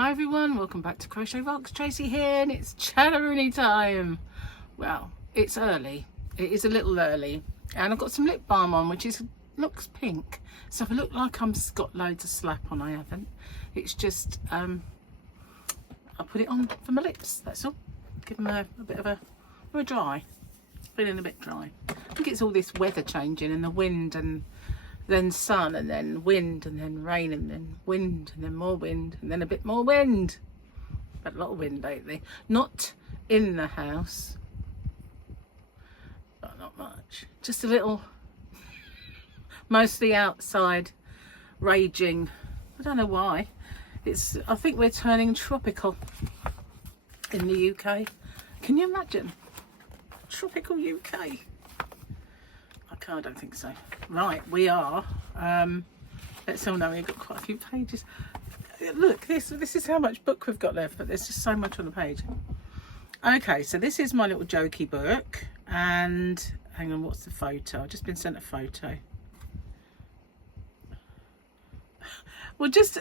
Hi everyone, welcome back to Crochet Rocks. Tracy here, and it's Chatteroony time. Well, it's early. It is a little early, and I've got some lip balm on, which looks pink. So if I look like I'm got loads of slap on, I haven't. It's just I put it on for my lips. That's all. Give them a bit of a dry. Feeling a bit dry. I think it's all this weather changing and the wind and then sun and then wind and then rain and then wind and then more wind and then a bit more wind. But a lot of wind lately. Not in the house, but not much. Just a little, mostly outside, raging. I don't know why. I think we're turning tropical in the UK. Can you imagine? Tropical UK. I don't think so. Right, we are. Let's all know we've got quite a few pages. Look, this is how much book we've got left, but there's just so much on the page. Okay, so this is my little jokey book, and hang on, what's the photo? I've just been sent a photo. Well, just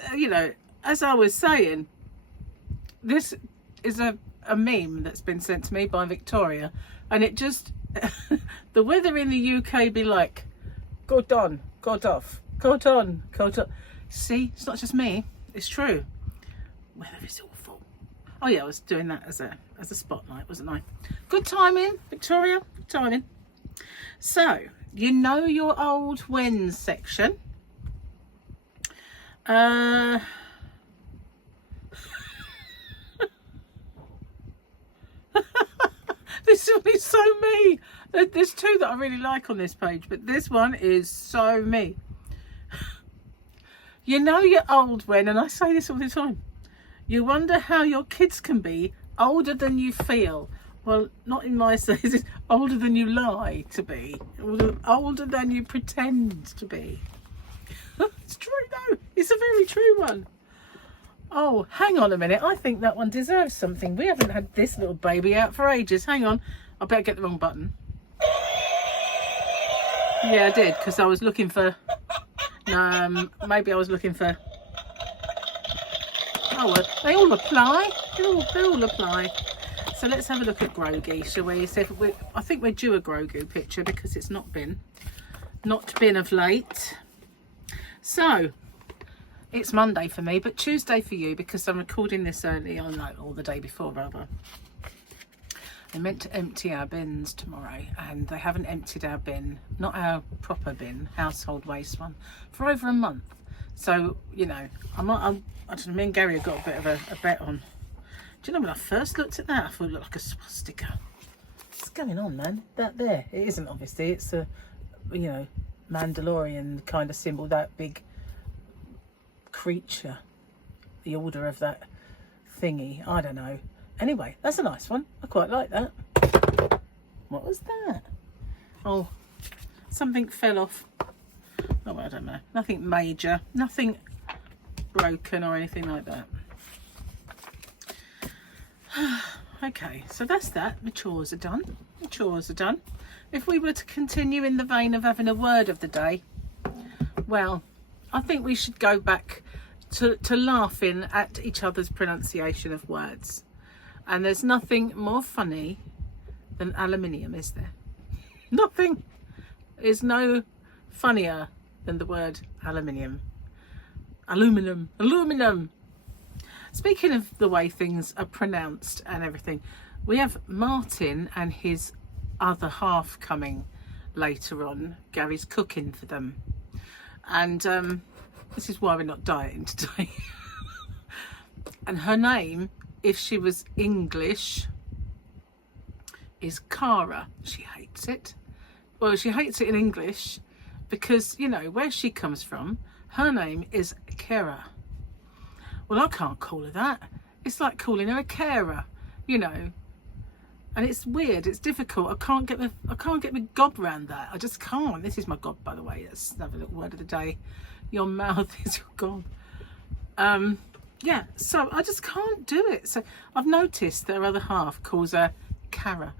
as I was saying, this is a meme that's been sent to me by Victoria, and it just the weather in the UK be like, God on, God off, God on, God off. See, it's not just me, it's true. Weather is awful. Oh yeah, I was doing that as a spotlight, wasn't I? Good timing, Victoria, good timing. So, you know your old when's section. This one is so me. There's two that I really like on this page, but this one is so me. You know you're old when, and I say this all the time, you wonder how your kids can be older than you feel. Well, not in my sense, it's older than you lie to be, older than you pretend to be. It's true though, it's a very true one. Oh, hang on a minute. I think that one deserves something. We haven't had this little baby out for ages. Hang on. I better get the wrong button. Yeah, I did, because I was looking for... maybe I was looking for... Oh, well, they all apply. They all apply. So let's have a look at Grogu, shall we? See if I think we're due a Grogu picture, because it's not been of late. So... it's Monday for me, but Tuesday for you, because I'm recording this early on, or the day before rather. I meant to empty our bins tomorrow, and they haven't emptied our bin, not our proper bin, household waste one, for over a month. So, I don't know, me and Gary have got a bit of a bet on. Do you know when I first looked at that, I thought it looked like a swastika. What's going on, man? That there, it isn't obviously, it's a, Mandalorian kind of symbol, that big creature, the order of that thingy, I don't know. Anyway, that's a nice one. I quite like that. What was that? Oh, something fell off. Oh, I don't know. Nothing major, nothing broken or anything like that. Okay, so that's that. My chores are done. My chores are done. If we were to continue in the vein of having a word of the day, well, I think we should go back to laughing at each other's pronunciation of words. And there's nothing more funny than aluminium, is there? Nothing is no funnier than the word aluminium. Aluminum, aluminum. Speaking of the way things are pronounced and everything, we have Martin and his other half coming later on. Gary's cooking for them. And this is why we're not dieting today. And her name, if she was English, is Cara. She hates it. Well, she hates it in English because, where she comes from, her name is Kara. Well, I can't call her that. It's like calling her a carer, And it's weird. It's difficult. I can't get my gob around that. I just can't. This is my gob, by the way. That's another little word of the day. Your mouth is your gob. Yeah. So I just can't do it. So I've noticed that her other half calls her Cara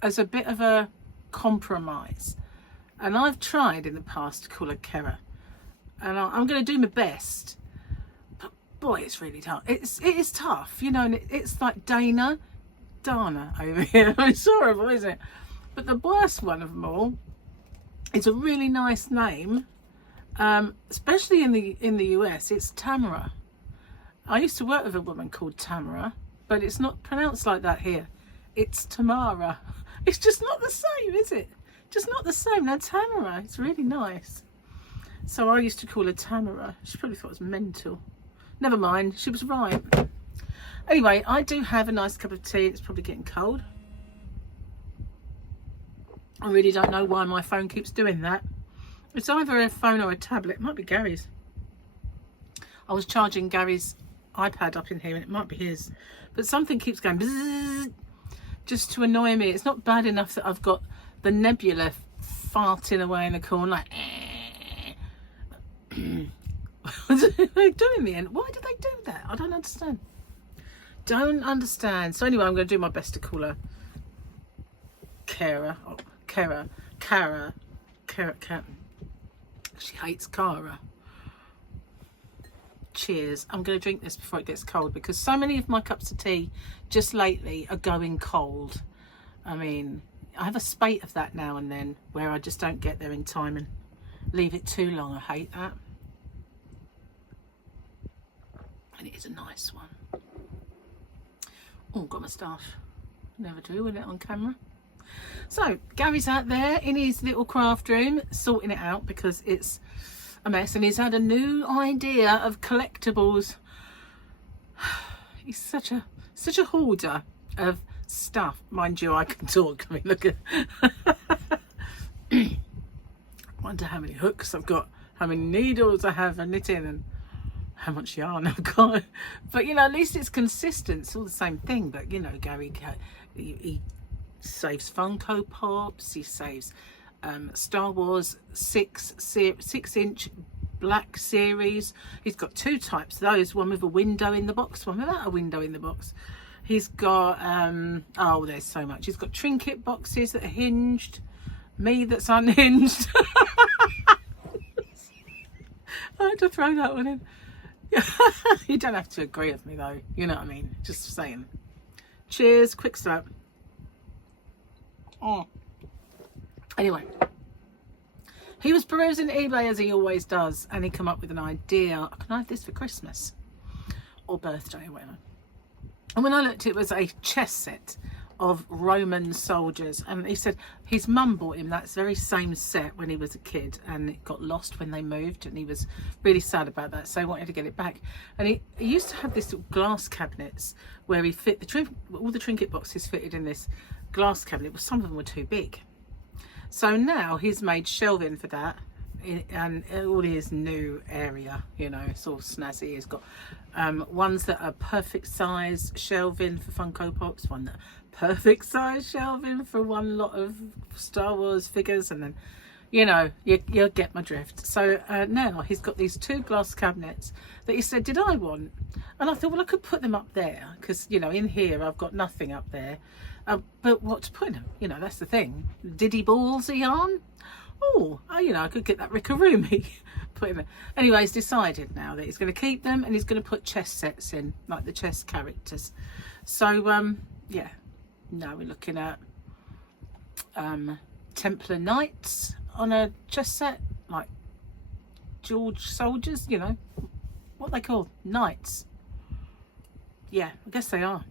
as a bit of a compromise, and I've tried in the past to call her Kara, and I'm going to do my best. But boy, it's really tough. It is tough, you know, and it's like Dana over here. It's horrible, isn't it? But the worst one of them all, it's a really nice name, especially in the US. It's Tamara. I used to work with a woman called Tamara, but it's not pronounced like that here. It's Tamara. It's just not the same, is it? Just not the same. Now Tamara, it's really nice. So I used to call her Tamara. She probably thought it was mental. Never mind, she was right. Anyway, I do have a nice cup of tea. It's probably getting cold. I really don't know why my phone keeps doing that. It's either a phone or a tablet. It might be Gary's. I was charging Gary's iPad up in here and it might be his. But something keeps going bzzz, just to annoy me. It's not bad enough that I've got the nebula farting away in the corner like what are they doing in the end? Why did they do that? I don't understand. Don't understand. So anyway, I'm going to do my best to call her Kara. Oh, Kara. She hates Kara. Cheers. I'm going to drink this before it gets cold because so many of my cups of tea just lately are going cold. I mean, I have a spate of that now and then where I just don't get there in time and leave it too long. I hate that. And it is a nice one. Oh, got moustache. Never do with it on camera. So Gary's out there in his little craft room sorting it out because it's a mess, and he's had a new idea of collectibles. He's such a hoarder of stuff. Mind you, I can talk. I mean, look at wonder how many hooks I've got, how many needles I have for knitting, and how much yarn I've got. But you know, at least it's consistent. It's all the same thing. But you know, Gary, he saves Funko Pops. He saves Star Wars 6-inch black series. He's got two types of those, one with a window in the box, one without a window in the box. He's got oh, there's so much. He's got trinket boxes that are hinged, me that's unhinged. I had to throw that one in. You don't have to agree with me though, you know what I mean, just saying. Cheers, quick slap. Oh. Anyway, he was perusing eBay as he always does, and he come up with an idea. Can I have this for Christmas or birthday or whatever? And when I looked, it was a chess set of Roman soldiers, and he said his mum bought him that very same set when he was a kid, and it got lost when they moved, and he was really sad about that, so he wanted to get it back. And he used to have this glass cabinets where he fit all the trinket boxes fitted in this glass cabinet, but some of them were too big. So now he's made shelving for that, and all his new area, you know, it's all snazzy. He's got ones that are perfect size shelving for Funko Pops, one that perfect size shelving for one lot of Star Wars figures, and then, you know, you'll get my drift. So now he's got these two glass cabinets that he said, did I want? And I thought, well, I could put them up there because, you know, in here I've got nothing up there. But what to put in them? You know, that's the thing. Diddy balls of yarn? Oh, you know, I could get that Rickaroomy put in there. Anyway, he's decided now that he's going to keep them, and he's going to put chess sets in, like the chess characters. So, yeah. Now we're looking at Templar Knights on a chess set, like George soldiers, you know, what they call knights. Yeah, I guess they are.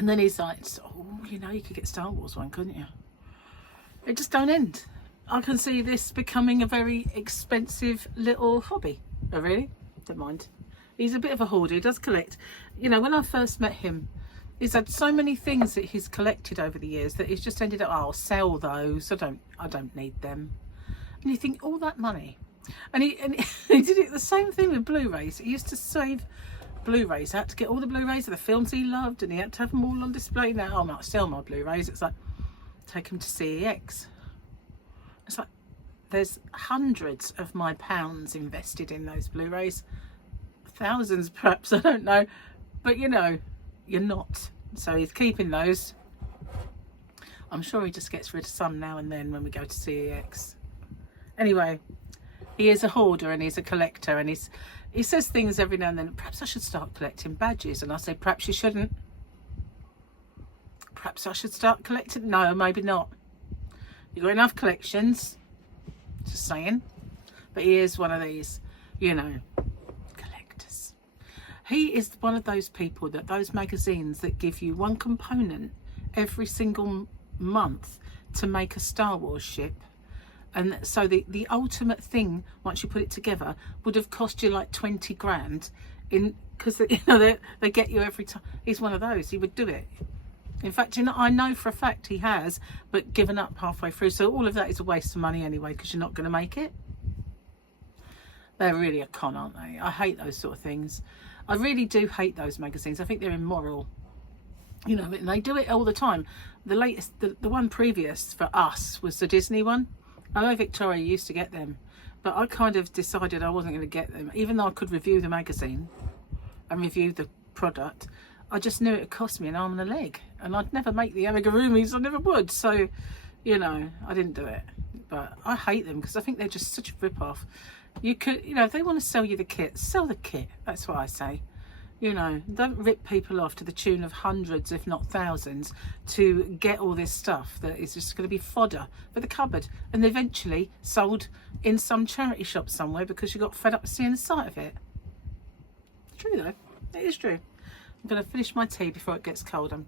And then he's like, oh, you know, you could get Star Wars one, couldn't you? It just don't end. I can see this becoming a very expensive little hobby. Oh, really? Don't mind. He's a bit of a hoarder. He does collect. You know, when I first met him, he's had so many things that he's collected over the years that he's just ended up, oh, I'll sell those. I don't need them. And you think, all that money. And he did it the same thing with Blu-rays. He used to save Blu-rays. I had to get all the Blu-rays of the films he loved, and he had to have them all on display. Now I might sell my Blu-rays. It's like, take them to CEX. It's like, there's hundreds of my pounds invested in those Blu-rays. Thousands perhaps, I don't know. But you know, you're not. So he's keeping those. I'm sure he just gets rid of some now and then when we go to CEX. Anyway, he is a hoarder and he's a collector, and he says things every now and then, perhaps I should start collecting badges. And I say, perhaps you shouldn't. Perhaps I should start collecting. No, maybe not. You've got enough collections. Just saying. But he is one of these, you know, collectors. He is one of those people that those magazines that give you one component every single month to make a Star Wars ship. And so the ultimate thing, once you put it together, would have cost you like 20 grand in, because you know they get you every time. He's one of those. He would do it. In fact, you know, I know for a fact he has, but given up halfway through. So all of that is a waste of money anyway, because you're not going to make it. They're really a con, aren't they? I hate those sort of things. I really do hate those magazines. I think they're immoral. You know, and they do it all the time. The latest, the one previous for us was the Disney one. I know Victoria used to get them, but I kind of decided I wasn't going to get them. Even though I could review the magazine and review the product, I just knew it would cost me an arm and a leg. And I'd never make the amigurumis, I never would. So, you know, I didn't do it. But I hate them because I think they're just such a rip-off. You could, you know, if they want to sell you the kit, sell the kit. That's what I say. You know, don't rip people off to the tune of hundreds, if not thousands, to get all this stuff that is just going to be fodder for the cupboard and eventually sold in some charity shop somewhere because you got fed up seeing the sight of it. It's true though, it is true. I'm going to finish my tea before it gets cold. I've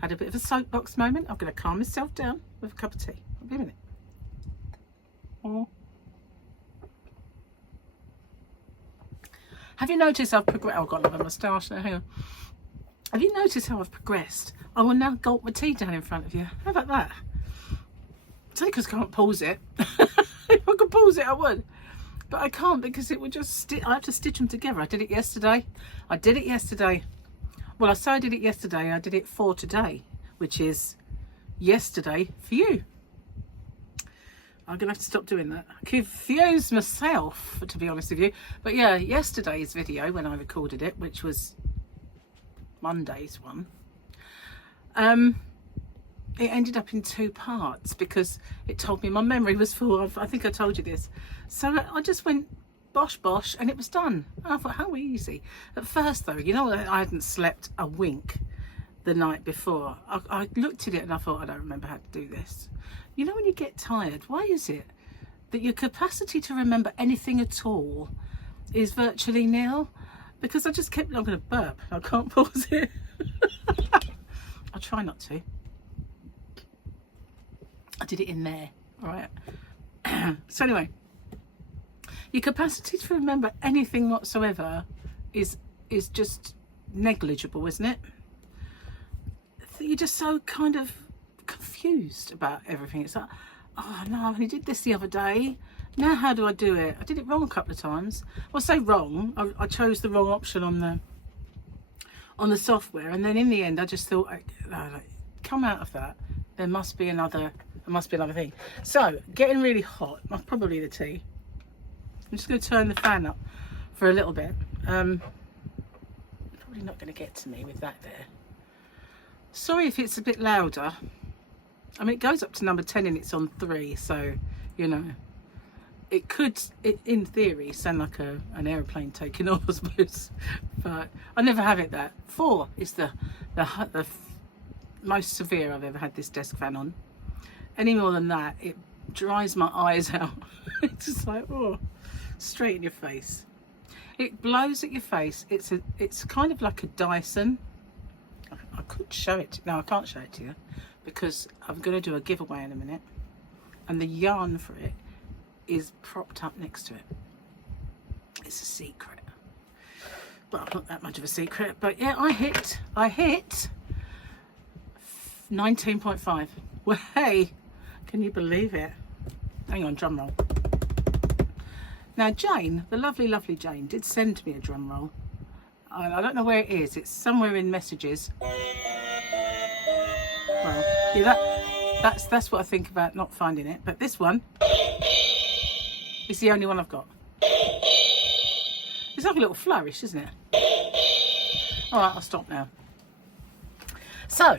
had a bit of a soapbox moment. I'm going to calm myself down with a cup of tea. I'll be a minute. Oh. Have you noticed I've progressed? Oh, I've got another moustache now. Hang on. Have you noticed how I've progressed? I will now gulp my tea down in front of you. How about that? It's only because I can't pause it. If I could pause it, I would. But I can't because it would just I have to stitch them together. I did it yesterday. Well, I say I did it yesterday. I did it for today, which is yesterday for you. I'm going to have to stop doing that. I confuse myself, to be honest with you. But yeah, yesterday's video, when I recorded it, which was Monday's one, it ended up in 2 parts because it told me my memory was full. I think I told you this. So I just went bosh bosh and it was done. And I thought, how easy. At first though, you know, I hadn't slept a wink the night before. I looked at it and I thought, I don't remember how to do this. You know when you get tired, why is it that your capacity to remember anything at all is virtually nil? Because I just kept, I'm going to burp, I can't pause it. I'll try not to. I did it in there, all right. So anyway, your capacity to remember anything whatsoever is just negligible, isn't it? You're just so kind of confused about everything. It's like, oh no, I only did this the other day. Now how do I do it? I did it wrong a couple of times. Well, I say wrong. I chose the wrong option on the software, and then in the end, I just thought, come out of that. There must be another thing. So, getting really hot. Probably the tea. I'm just going to turn the fan up for a little bit. Probably not going to get to me with that there. Sorry if it's a bit louder. I mean, it goes up to number 10 and it's on 3, so, you know, it could, in theory, sound like an aeroplane taking off, I suppose. But I never have it that. 4 is the most severe I've ever had this desk fan on. Any more than that, it dries my eyes out. It's just like, oh, straight in your face. It blows at your face. It's kind of like a Dyson. I could show it. No, I can't show it to you because I'm going to do a giveaway in a minute, and the yarn for it is propped up next to it. It's a secret. Well, not that much of a secret, but yeah, I hit 19.5. Well, hey, can you believe it? Hang on, drum roll. Now, Jane, the lovely, lovely Jane, did send me a drum roll. I don't know where it is. It's somewhere in messages. Well, yeah, that's what I think about not finding it. But this one is the only one I've got. It's like a little flourish, isn't it? All right, I'll stop now. So,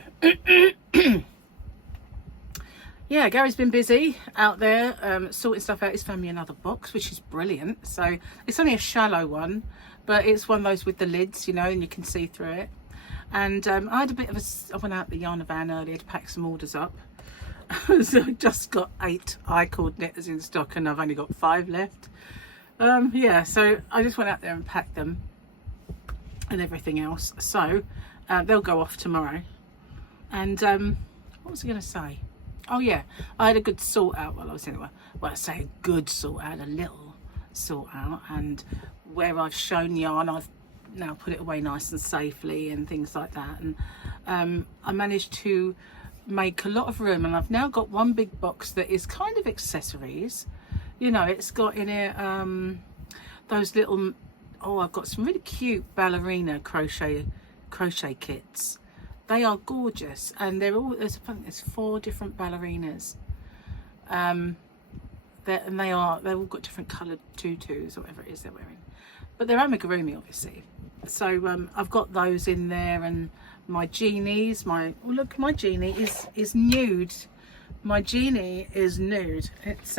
yeah, Gary's been busy out there sorting stuff out. He's found me another box, which is brilliant. So it's only a shallow one, but it's one of those with the lids, you know, and you can see through it. And I had a bit of I went out the yarn van earlier to pack some orders up. So I just got 8 I-cord knitters in stock and I've only got 5 left. Yeah, so I just went out there and packed them and everything else. So they'll go off tomorrow. And what was I going to say? Oh yeah, I had a good sort out while I was in it. Well, I say a good sort out, a little sort out. And where I've shown yarn, I've now put it away nice and safely and things like that. And I managed to make a lot of room, and I've now got one big box that is kind of accessories. You know, it's got in it those little, I've got some really cute ballerina crochet kits. They are gorgeous, and they're all, there's 4 different ballerinas, and they've all got different coloured tutus or whatever it is they're wearing, but they're amigurumi obviously. So I've got those in there, and my genies, look, my genie is nude. My genie is nude. It's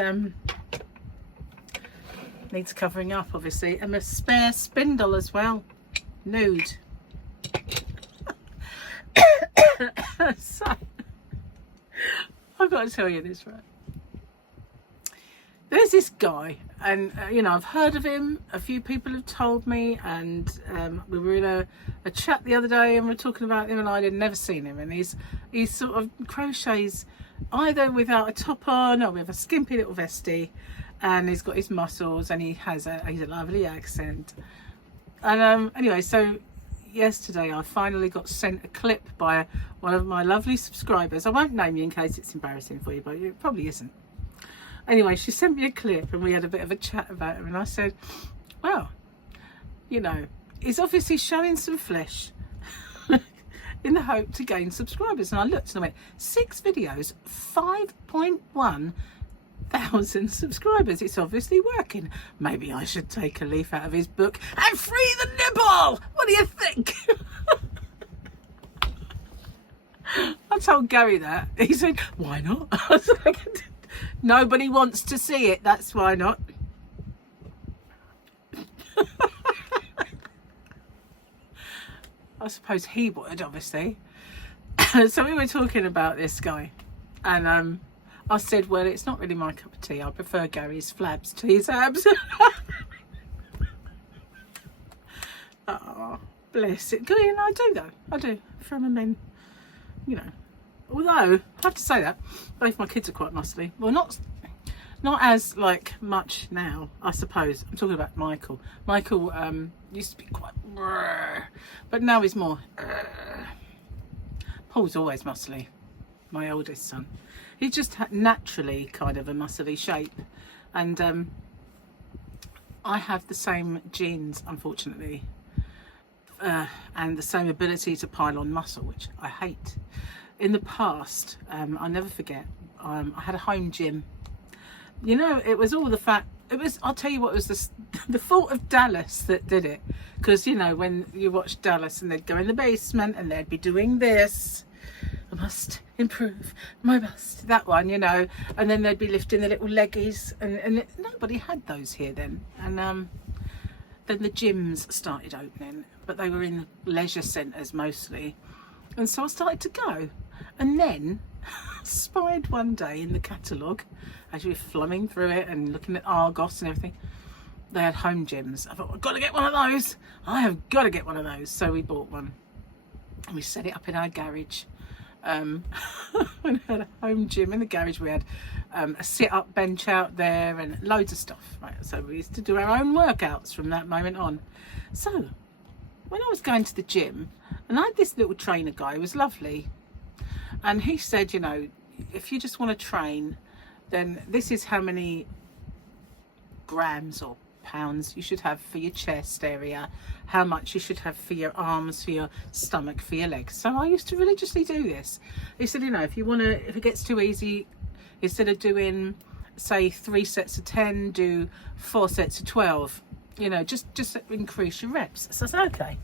needs covering up obviously, and a spare spindle as well, nude. So I've got to tell you this, right? There's this guy, and you know, I've heard of him, a few people have told me, and we were in a chat the other day and we're talking about him, and I had never seen him, and he's sort of crochets either without a top on or with a skimpy little vestie, and he's got his muscles, and he's a lovely accent. And anyway, so yesterday I finally got sent a clip by one of my lovely subscribers. I won't name you in case it's embarrassing for you, but it probably isn't. Anyway, she sent me a clip and we had a bit of a chat about him, and I said, well, you know, he's obviously showing some flesh in the hope to gain subscribers. And I looked and I went, 6 videos, 5.1 thousand subscribers. It's obviously working. Maybe I should take a leaf out of his book and free the nibble. What do you think? I told Gary that. He said, why not? I was like, nobody wants to see it, that's why not. I suppose he would, obviously. So we were talking about this guy, and I said, well, it's not really my cup of tea. I prefer Gary's flabs to his abs. Oh, bless it. You know, I do though. I do. From a men, you know. Although, I have to say that both my kids are quite muscly. Well, not as like much now, I suppose. I'm talking about Michael. Michael used to be quite, but now he's more. Paul's always muscly, my oldest son. He's just naturally kind of a muscly shape, and I have the same genes, unfortunately, and the same ability to pile on muscle, which I hate. In the past, I'll never forget, I had a home gym. You know, it was all the fact, I'll tell you what, it was the fault of Dallas that did it. Because, you know, when you watch Dallas and they'd go in the basement and they'd be doing this, I must improve my bust, that one, you know, and then they'd be lifting the little leggies, and nobody had those here then. And then the gyms started opening, but they were in leisure centres mostly. And so I started to go, and then spied one day in the catalogue, as we were flumming through it and looking at Argos and everything, they had home gyms. I thought, I've got to get one of those. I have got to get one of those. So we bought one and we set it up in our garage. We had a home gym in the garage. We had a sit-up bench out there and loads of stuff. Right? So we used to do our own workouts from that moment on. So when I was going to the gym, and I had this little trainer guy who was lovely, and he said, you know, if you just want to train, then this is how many grams or pounds you should have for your chest area, how much you should have for your arms, for your stomach, for your legs. So I used to religiously do this. He said, you know, if it gets too easy, instead of doing, say, 3 sets of 10, do 4 sets of 12. You know, just increase your reps. So I said, okay,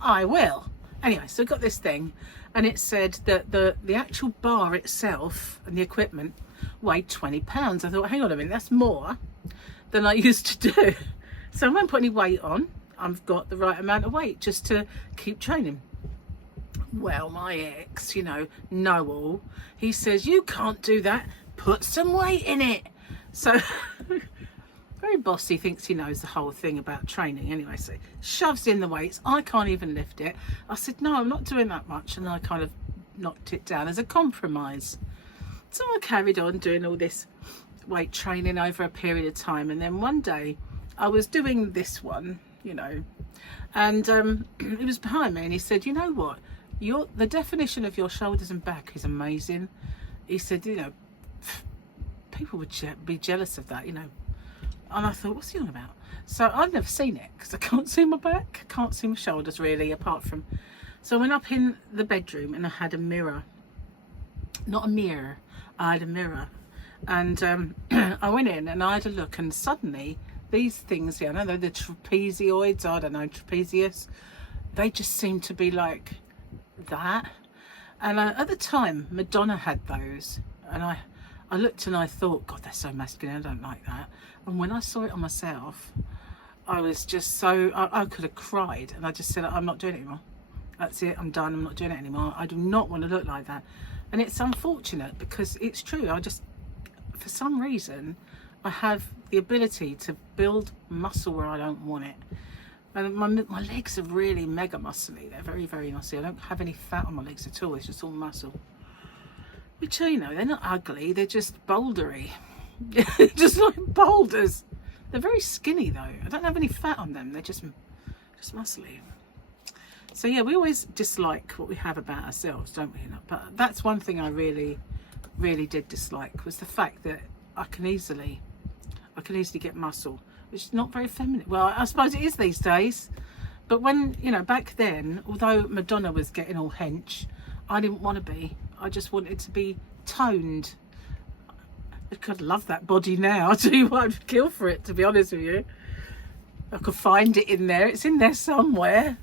I will. Anyway, so I got this thing, and it said that the actual bar itself and the equipment weighed 20 pounds. I thought, hang on a minute, that's more than I used to do. So I won't put any weight on. I've got the right amount of weight just to keep training. Well, my ex, you know all, he says, you can't do that, put some weight in it. So very bossy, thinks he knows the whole thing about training anyway, so shoves in the weights. I can't even lift it. I said, no, I'm not doing that much, and I kind of knocked it down as a compromise. So I carried on doing all this weight training over a period of time, and then one day I was doing this one, and he was behind me, and he said, you know what, the definition of your shoulders and back is amazing. He said, people would be jealous of that, And I thought, what's he on about? So I've never seen it because I can't see my back, can't see my shoulders really, apart from. So I went up in the bedroom and I had a mirror. Not a mirror, I had a mirror. And I went in and I had a look, and suddenly these things, I know they're the trapezoids, I don't know, trapezius, they just seem to be like that. And at the time, Madonna had those. And I looked and I thought, God, they're so masculine, I don't like that. And when I saw it on myself, I was just so, I could have cried. And I just said, I'm not doing it anymore. That's it, I'm done, I'm not doing it anymore. I do not want to look like that. And it's unfortunate because it's true. For some reason, I have the ability to build muscle where I don't want it. And my legs are really mega muscly. They're very, very muscly. I don't have any fat on my legs at all. It's just all muscle. Which, they're not ugly. They're just bouldery. Just like boulders. They're very skinny, though. I don't have any fat on them. They're just muscly. So, yeah, we always dislike what we have about ourselves, don't we? But that's one thing I really, really did dislike, was the fact that I can easily get muscle, which is not very feminine. Well, I suppose it is these days. But when, back then, although Madonna was getting all hench, I didn't want to be. I just wanted to be toned. I could love that body now. I'll tell you what, I'd kill for it, to be honest with you. I could find it in there. It's in there somewhere.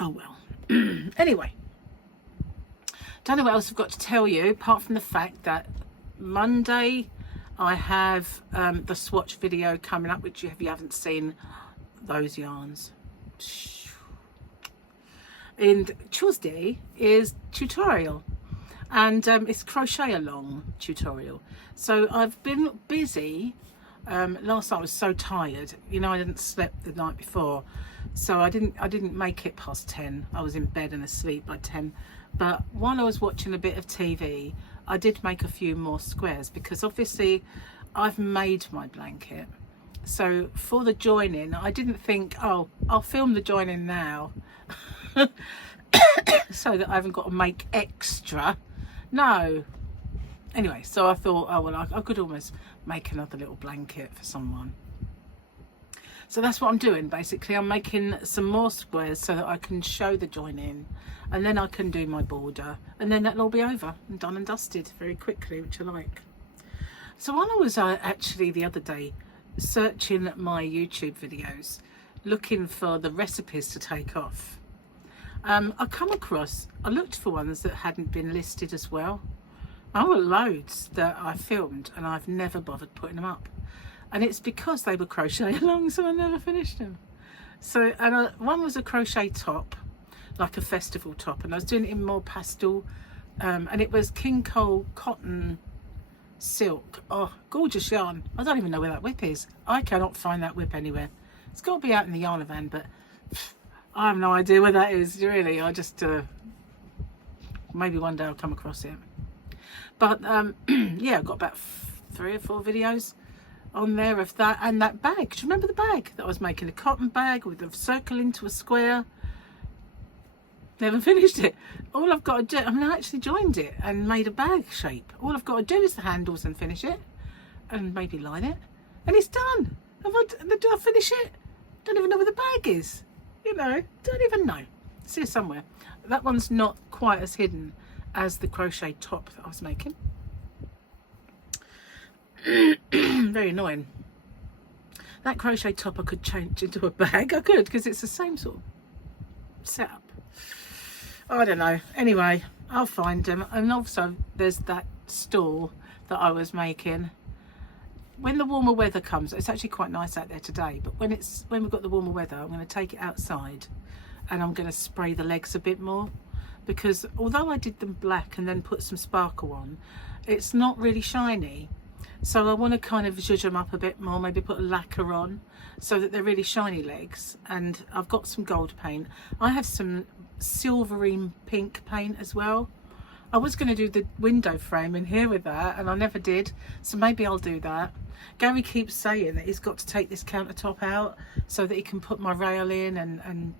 Oh, well. Anyway. Don't know what else I've got to tell you, apart from the fact that Monday I have the swatch video coming up, which if you haven't seen those yarns. And Tuesday is tutorial, and it's crochet along tutorial. So I've been busy. Last night I was so tired, I didn't sleep the night before, so I didn't make it past 10. I was in bed and asleep by 10. But while I was watching a bit of TV, I did make a few more squares, because obviously I've made my blanket. So for the joining, I didn't think, oh, I'll film the joining now so that I haven't got to make extra. No. Anyway, so I thought, oh, well, I could almost make another little blanket for someone. So that's what I'm doing, basically. I'm making some more squares so that I can show the joining, and then I can do my border, and then that'll all be over and done and dusted very quickly, which I like. So while I was actually the other day searching my YouTube videos, looking for the recipes to take off, I looked for ones that hadn't been listed as well. I got loads that I filmed and I've never bothered putting them up. And it's because they were crochet along, so I never finished them. So, and one was a crochet top, like a festival top, and I was doing it in more pastel, and it was King Cole cotton silk. Oh, gorgeous yarn. I don't even know where that WIP is. I cannot find that WIP anywhere. It's got to be out in the yarn van, but I have no idea where that is, really. I just, maybe one day I'll come across it. But, yeah, I've got about 3 or 4 videos on there of that, and that bag. Do you remember the bag that I was making? A cotton bag with a circle into a square. Never finished it. All I've got to do, I actually joined it and made a bag shape. All I've got to do is the handles and finish it, and maybe line it, and it's done. Do I finish it? Don't even know where the bag is. Don't even know. It's here somewhere. That one's not quite as hidden as the crochet top that I was making. Very annoying. That crochet top I could change into a bag. I could, because it's the same sort of setup. I don't know. Anyway, I'll find them. And also there's that stall that I was making. when the warmer weather comes, it's actually quite nice out there today, but when we've got the warmer weather, I'm going to take it outside and I'm going to spray the legs a bit more, because although I did them black and then put some sparkle on, it's not really shiny. So I want to kind of zhuzh them up a bit more, maybe put a lacquer on so that they're really shiny legs. And I've got some gold paint. I have some silvery pink paint as well. I was going to do the window frame in here with that, and I never did, so maybe I'll do that. Gary keeps saying that he's got to take this countertop out so that he can put my rail in and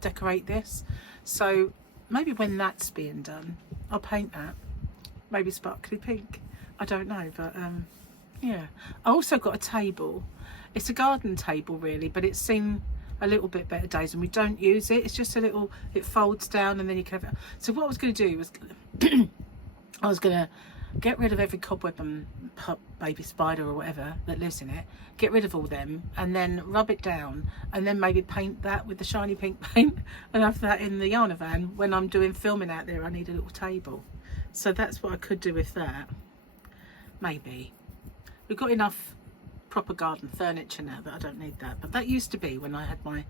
decorate this. So maybe when that's being done, I'll paint that, maybe sparkly pink. I don't know, but yeah. I also got a table. It's a garden table really, but it's seen a little bit better days, and we don't use it. It's just a little, it folds down and then you can have it. So what I was going to do was I was going to get rid of every cobweb and baby spider or whatever that lives in it, get rid of all them, and then rub it down, and then maybe paint that with the shiny pink paint and have that in the yarn van. When I'm doing filming out there, I need a little table, so that's what I could do with that. Maybe we've got enough proper garden furniture now that I don't need that, but that used to be when I had my,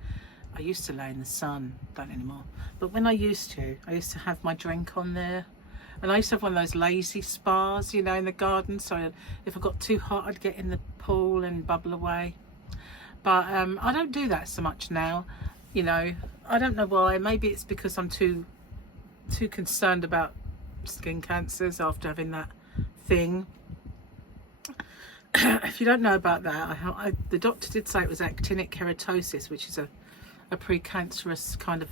I used to lay in the sun, don't anymore, but when I used to have my drink on there. And I used to have one of those lazy spas, you know, in the garden, so if I got too hot I'd get in the pool and bubble away. But I don't do that so much now, you know. I don't know why. Maybe it's because I'm too concerned about skin cancers after having that thing. If you don't know about that, the doctor did say it was actinic keratosis, which is a precancerous kind of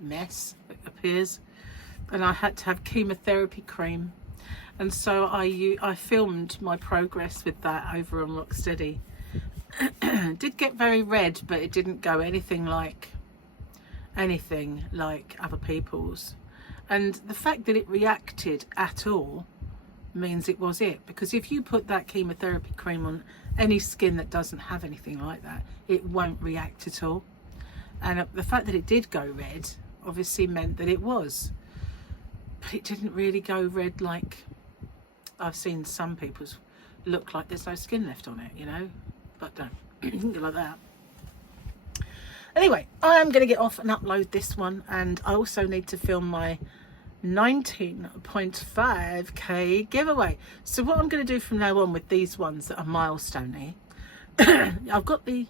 mess, it appears. And I had to have chemotherapy cream, and so I filmed my progress with that over on Rocksteady. It did get very red, but it didn't go anything like other people's. And the fact that it reacted at all means it was it, because if you put that chemotherapy cream on any skin that doesn't have anything like that, it won't react at all. And the fact that it did go red obviously meant that it was. But it didn't really go red like I've seen some people's look like there's no skin left on it, you know, but don't go like that. Anyway, I am going to get off and upload this one, and I also need to film my 19.5k giveaway. So what I'm going to do from now on with these ones that are milestone-y, I've got the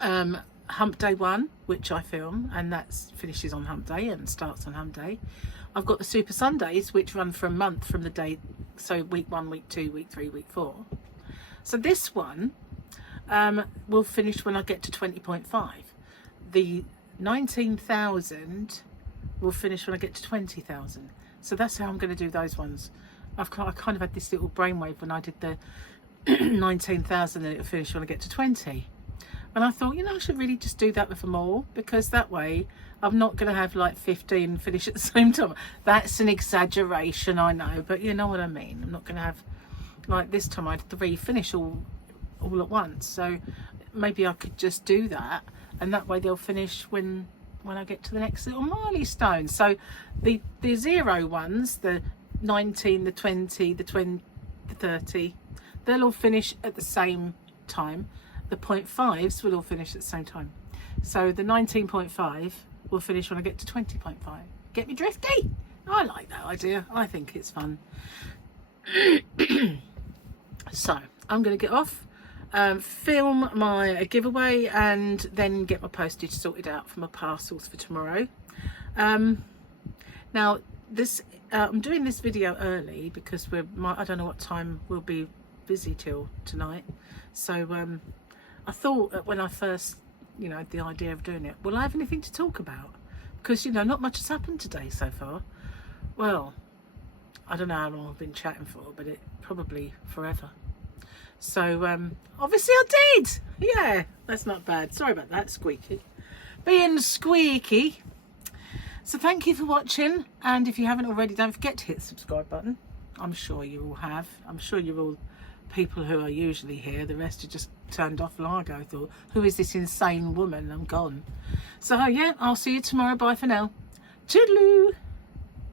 Hump Day one, which I film, and that finishes on Hump Day and starts on Hump Day. I've got the Super Sundays, which run for a month from the date, so week 1, week 2, week 3, week 4. So this one will finish when I get to 20.5. The 19,000 will finish when I get to 20,000. So that's how I'm going to do those ones. I kind of had this little brainwave when I did the 19,000, and it'll finish when I get to 20. And I thought, you know, I should really just do that with them all, because that way I'm not going to have like 15 finish at the same time. That's an exaggeration, I know, but you know what I mean. I'm not going to have, like this time I had 3 finish all at once. So maybe I could just do that, and that way they'll finish when I get to the next little milestone. So the 0 ones, the 19, the 20, the 30, they'll all finish at the same time. The 0.5s will all finish at the same time. So the 19.5 will finish when I get to 20.5. Get me drifty? I like that idea. I think it's fun. So I'm going to get off, film my giveaway, and then get my postage sorted out for my parcels for tomorrow. Now this I'm doing this video early because I don't know what time we'll be busy till tonight. So I thought when I first, you know, the idea of doing it, will I have anything to talk about? Because, you know, not much has happened today so far. Well, I don't know how long I've been chatting for, but it probably forever. So obviously I did. Yeah, that's not bad. Sorry about that, squeaky. Being squeaky. So thank you for watching, and if you haven't already, don't forget to hit the subscribe button. I'm sure you all have. I'm sure you're all people who are usually here. The rest are just turned off long ago. Thought, who is this insane woman? I'm gone. So yeah, I'll see you tomorrow. Bye for now. Toodaloo.